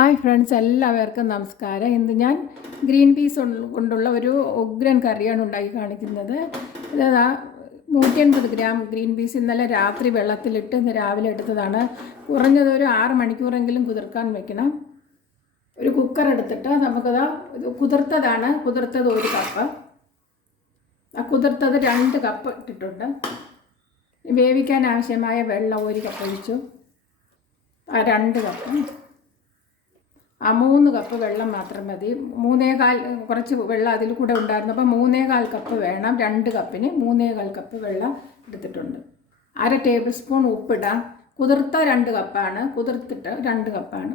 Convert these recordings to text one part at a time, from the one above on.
Hi friends എല്ലാവർക്കും നമസ്കാരം. ഇന്ന് ഞാൻ ഗ്രീൻ പീസ് കൊണ്ടുള്ള ഒരു ഉഗ്രൻ കറിയാണ് ഉണ്ടാക്കി കാണിക്കുന്നത്. ഇതാ നൂറ്റി അൻപത് ഗ്രാം ഗ്രീൻ പീസ് ഇന്നലെ രാത്രി വെള്ളത്തിലിട്ട് ഇന്ന് രാവിലെ എടുത്തതാണ്. കുറഞ്ഞത് ഒരു ആറ് മണിക്കൂറെങ്കിലും കുതിർക്കാൻ വെക്കണം. ഒരു കുക്കർ എടുത്തിട്ട് നമുക്കത് ഇത് കുതിർത്തതാണ്. കുതിർത്തത് ഒരു കപ്പ് ആ കുതിർത്തത് രണ്ട് കപ്പ് ഇട്ടിട്ടുണ്ട്. വേവിക്കാൻ ആവശ്യമായ വെള്ളം ഒരു കപ്പ് ഒഴിച്ചു. ആ രണ്ട് കപ്പ് ആ മൂന്ന് കപ്പ് വെള്ളം മാത്രം മതി. മൂന്നേകാൽ കുറച്ച് വെള്ളം അതിൽ കൂടെ ഉണ്ടായിരുന്നു. അപ്പോൾ മൂന്നേകാൽ കപ്പ് വേണം. രണ്ട് കപ്പിന് മൂന്നേകാൽ കപ്പ് വെള്ളം എടുത്തിട്ടുണ്ട്. അര ടേബിൾ സ്പൂൺ ഉപ്പിടാം. കുതിർത്ത രണ്ട് കപ്പാണ്. കുതിർത്തിട്ട് രണ്ട് കപ്പാണ്.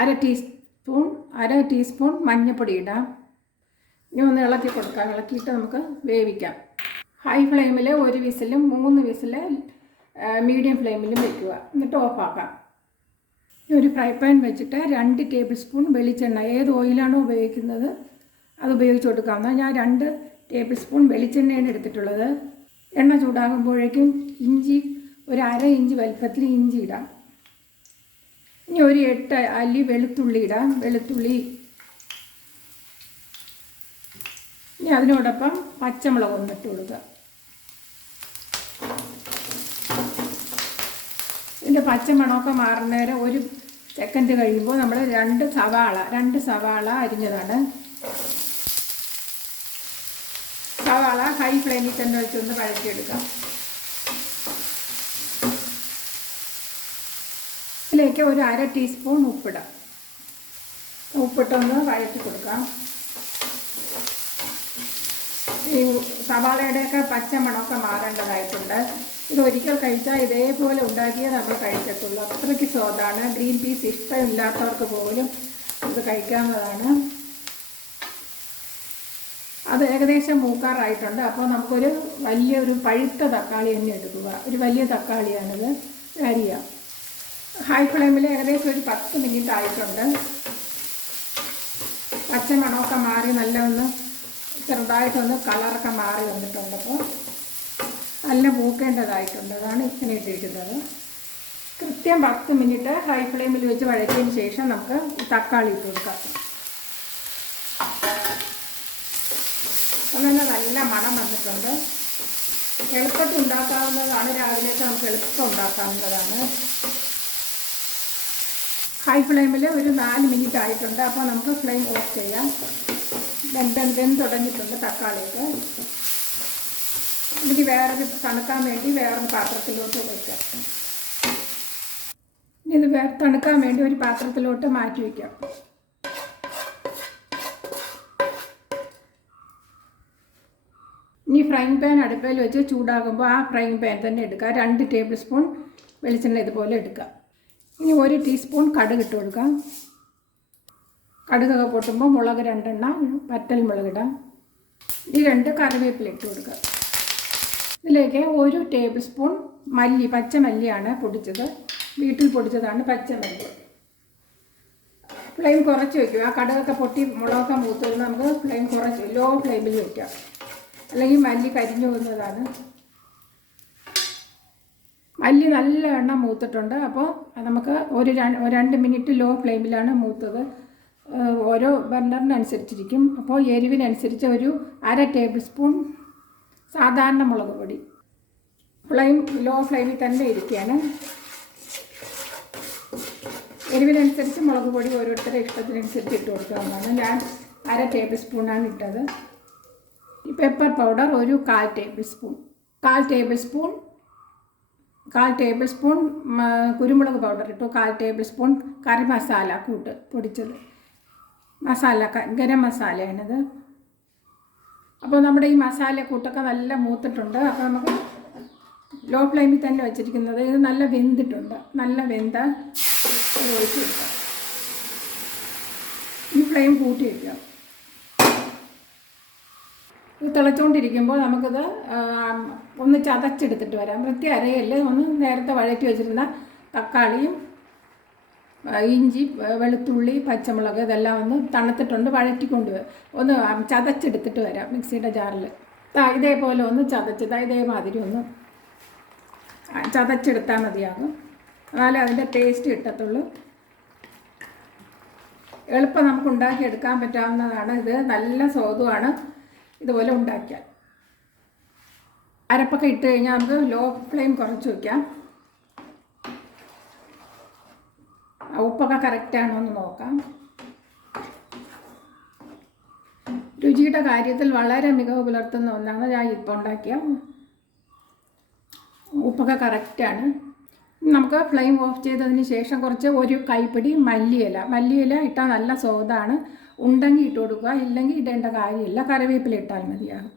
അര ടീസ്പൂൺ അര ടീസ്പൂൺ മഞ്ഞൾപ്പൊടി ഇടാം. ഇനി ഒന്ന് ഇളക്കി കൊടുക്കാം. ഇളക്കിയിട്ട് നമുക്ക് വേവിക്കാം. ഹൈ ഫ്ലെയിമിൽ ഒരു വിസിലും മൂന്ന് വിസിൽ മീഡിയം ഫ്ലെയിമിലും വയ്ക്കുക എന്നിട്ട് ഓഫാക്കാം. ഒരു ഫ്രൈ പാൻ വെച്ചിട്ട് രണ്ട് ടേബിൾ സ്പൂൺ വെളിച്ചെണ്ണ. ഏത് ഓയിലാണോ ഉപയോഗിക്കുന്നത് അത് ഉപയോഗിച്ച് കൊടുക്കാവുന്ന ഞാൻ രണ്ട് ടേബിൾ സ്പൂൺ വെളിച്ചെണ്ണയാണ് എടുത്തിട്ടുള്ളത്. എണ്ണ ചൂടാകുമ്പോഴേക്കും ഇഞ്ചി ഒരു അര ഇഞ്ച് വലുപ്പത്തിൽ ഇഞ്ചി ഇടാം. ഇനി ഒരു എട്ട് അല്ലി വെളുത്തുള്ളി ഇടാം. വെളുത്തുള്ളി ഇനി അതിനോടൊപ്പം പച്ചമുളക് ഒന്നിട്ട് കൊടുക്കുക. ഇതിന്റെ പച്ചമണമൊക്കെ മാറുന്നവരെ ഒരു സെക്കൻഡ് കഴിയുമ്പോൾ നമ്മൾ രണ്ട് സവാള രണ്ട് സവാള അരിഞ്ഞതാണ്. സവാള ഹൈ ഫ്ലെയിമിൽ തന്നെ വെച്ചൊന്ന് വഴറ്റിയെടുക്കാം. ഇതിലേക്ക് ഒരു അര ടീസ്പൂൺ ഉപ്പിടാം. ഉപ്പിട്ടൊന്ന് വഴറ്റി കൊടുക്കാം. ഈ സവാളയുടെയൊക്കെ പച്ചമണമൊക്കെ മാറേണ്ടതായിട്ടുണ്ട്. ഇത് ഒരിക്കൽ കഴിച്ചാൽ ഇതേപോലെ ഉണ്ടാക്കിയേ നമ്മൾ കഴിക്കത്തുള്ളൂ. അത്രയ്ക്ക് സ്വാദാണ്. ഗ്രീൻ പീസ് ഇഷ്ടമില്ലാത്തവർക്ക് പോലും ഇത് കഴിക്കാവുന്നതാണ്. അത് ഏകദേശം മൂക്കാറായിട്ടുണ്ട്. അപ്പോൾ നമുക്കൊരു വലിയൊരു പഴുത്ത തക്കാളി തന്നെ എടുക്കുക. ഒരു വലിയ തക്കാളിയാണിത്. അരിയ. ഹൈ ഫ്ലെയിമിൽ ഏകദേശം ഒരു പത്ത് മിനിറ്റ് ആയിട്ടുണ്ട്. പച്ച പച്ചമണമൊക്കെ മാറി നല്ല ഒന്ന് ചെറുതായിട്ടൊന്ന് കളറൊക്കെ മാറി വന്നിട്ടുണ്ട് അപ്പോൾ നല്ല പൂക്കേണ്ടതായിട്ടുണ്ട് അതാണ് ഇങ്ങനെ ഇട്ടിരിക്കുന്നത്. കൃത്യം പത്ത് മിനിറ്റ് ഹൈ ഫ്ലെയിമിൽ വെച്ച് വഴറ്റിയതിന് ശേഷം നമുക്ക് തക്കാളി ഇട്ട് കൊടുക്കാം. അങ്ങനെ നല്ല മണം വന്നിട്ടുണ്ട്. എളുപ്പത്തിൽ ഉണ്ടാക്കാവുന്നതാണ്. രാവിലെയൊക്കെ നമുക്ക് എളുപ്പം ഉണ്ടാക്കാവുന്നതാണ്. ഹൈ ഫ്ലെയിമിൽ ഒരു നാല് മിനിറ്റ് ആയിട്ടുണ്ട്. അപ്പോൾ നമുക്ക് ഫ്ലെയിം ഓഫ് ചെയ്യാം. വെന്ത് വെന്ത് തുടങ്ങിയിട്ടുണ്ട് തക്കാളിയൊക്കെ. ഇതിന് വേറൊരു തണുക്കാൻ വേണ്ടി വേറൊരു പാത്രത്തിലോട്ട് വയ്ക്കാം ഇനി ഇത് തണുക്കാൻ വേണ്ടി ഒരു പാത്രത്തിലോട്ട് മാറ്റി വയ്ക്കാം ഇനി ഫ്രൈങ് പാൻ അടുപ്പിൽ വെച്ച് ചൂടാകുമ്പോൾ ആ ഫ്രൈങ് പാൻ തന്നെ എടുക്കുക. രണ്ട് ടേബിൾ സ്പൂൺ വെളിച്ചെണ്ണ ഇതുപോലെ എടുക്കുക. ഇനി ഒരു ടീസ്പൂൺ കടുക് ഇട്ട് കൊടുക്കാം കടുകൊക്കെ പൊട്ടുമ്പോൾ മുളക് രണ്ടെണ്ണ വറ്റൽ മുളകിടാം ഈ രണ്ട് കറിവേപ്പില ഇട്ട് കൊടുക്കുക. ഇതിലേക്ക് ഒരു ടേബിൾ സ്പൂൺ മല്ലി പച്ചമല്ലിയാണ് പൊടിച്ചത്. വീട്ടിൽ പൊടിച്ചതാണ് പച്ചമല്ലി ഫ്ലെയിം കുറച്ച് വയ്ക്കുക ആ കടകൊക്കെ പൊട്ടി മുളകൊക്കെ മൂത്ത് നമുക്ക് ഫ്ലെയിം കുറച്ച് ലോ ഫ്ലെയിമിൽ വയ്ക്കാം അല്ലെങ്കിൽ മല്ലി കരിഞ്ഞു പോകുന്നതാണ്. മല്ലി നല്ല എണ്ണം മൂത്തിട്ടുണ്ട്. അപ്പോൾ നമുക്ക് ഒരു രണ്ട് മിനിറ്റ് ലോ ഫ്ലെയിമിലാണ് മൂത്തത്. ഓരോ ബർണറിനനുസരിച്ചിരിക്കും അപ്പോൾ എരിവിനനുസരിച്ച് ഒരു അര ടേബിൾ സ്പൂൺ സാധാരണ മുളക് പൊടി. ഫ്ലെയിം ലോ ഫ്ലെയിമിൽ തന്നെ ഇരിക്കുകയാണ്. എരിവിനനുസരിച്ച് മുളക് പൊടി ഓരോരുത്തരുടെ ഇഷ്ടത്തിനനുസരിച്ച് ഇട്ട് കൊടുക്കാവുന്നതാണ്. ഞാൻ അര ടേബിൾ സ്പൂണാണ് ഇട്ടത്. പെപ്പർ പൗഡർ ഒരു കാൽ ടേബിൾ സ്പൂൺ കാൽ ടേബിൾ സ്പൂൺ കാൽ ടേബിൾ സ്പൂൺ കുരുമുളക് പൗഡർ ഇട്ടു. കാൽ ടേബിൾ സ്പൂൺ കറി മസാല കൂട്ട് പൊടിച്ചത്. മസാല ഗരം മസാലയാണിത്. അപ്പോൾ നമ്മുടെ ഈ മസാല കൂട്ടൊക്കെ നല്ല മൂത്തിട്ടുണ്ട്. അപ്പോൾ നമുക്ക് ലോ ഫ്ലെയിമിൽ തന്നെ വെച്ചിരിക്കുന്നത്. ഇത് നല്ല വെന്തിട്ടുണ്ട്. നല്ല വെന്ത ഒഴിച്ച് ഈ ഫ്ലെയിം കൂട്ടി വയ്ക്കാം ഇത് തിളച്ചുകൊണ്ടിരിക്കുമ്പോൾ നമുക്കിത് ഒന്ന് ചതച്ചെടുത്തിട്ട് വരാം. വൃത്തി അരയല്ലേ? ഒന്ന് നേരത്തെ വഴറ്റി വെച്ചിരുന്ന തക്കാളിയും ഇഞ്ചി വെളുത്തുള്ളി പച്ചമുളക് ഇതെല്ലാം ഒന്ന് തണുത്തിട്ടുണ്ട് വഴറ്റിക്കൊണ്ട് ഒന്ന് ചതച്ചെടുത്തിട്ട് വരാം മിക്സിയുടെ ജാറിൽ. ഇതേപോലെ ഒന്ന് ചതച്ച് ഇതേമാതിരി ഒന്ന് ചതച്ചെടുത്താൽ മതിയാകും. എന്നാലേ അതിന്റെ ടേസ്റ്റ് കിട്ടത്തുള്ളൂ. എളുപ്പം നമുക്ക് ഉണ്ടാക്കിയെടുക്കാൻ പറ്റാവുന്നതാണ് ഇത്. നല്ല സ്വാദുമാണ് ഇതുപോലെ ഉണ്ടാക്കിയാൽ. അരപ്പൊക്കെ ഇട്ട് കഴിഞ്ഞാൽ നമുക്ക് ലോ ഫ്ലെയിം കുറച്ച് വയ്ക്കാം ഉപ്പൊക്കെ കറക്റ്റാണോ എന്ന് നോക്കാം. രുചിയുടെ കാര്യത്തിൽ വളരെ മികവ് പുലർത്തുന്ന ഒന്നാണ് ഞാൻ ഇപ്പോൾ ഉണ്ടാക്കിയ ഉപ്പൊക്കെ കറക്റ്റാണ് നമുക്ക് ഫ്ലെയിം ഓഫ് ചെയ്തതിന് ശേഷം കുറച്ച് ഒരു കൈപ്പിടി മല്ലിയില. മല്ലിയില ഇട്ടാൽ നല്ല സ്വാദാണ്. ഉണ്ടെങ്കിൽ ഇട്ട് കൊടുക്കുക. ഇല്ലെങ്കിൽ ഇടേണ്ട കാര്യമില്ല. കറിവേപ്പില ഇട്ടാൽ മതിയാകും.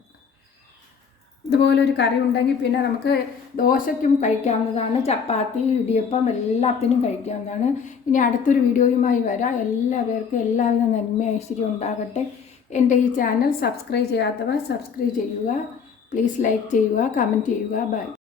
ഇതുപോലെ ഒരു കറി ഉണ്ടെങ്കിൽ പിന്നെ നമുക്ക് ദോശയ്ക്കും കഴിക്കാവുന്നതാണ് ചപ്പാത്തി ഇടിയപ്പം എല്ലാത്തിനും കഴിക്കാവുന്നതാണ്. ഇനി അടുത്തൊരു വീഡിയോയുമായി വരാം. എല്ലാവർക്കും എല്ലാവിധ നന്മ ഐശ്വര്യം ഉണ്ടാകട്ടെ. എന്റെ ഈ ചാനൽ സബ്സ്ക്രൈബ് ചെയ്യാത്തവർ സബ്സ്ക്രൈബ് ചെയ്യുക പ്ലീസ് ലൈക്ക് ചെയ്യുക കമന്റ് ചെയ്യുക. ബൈ.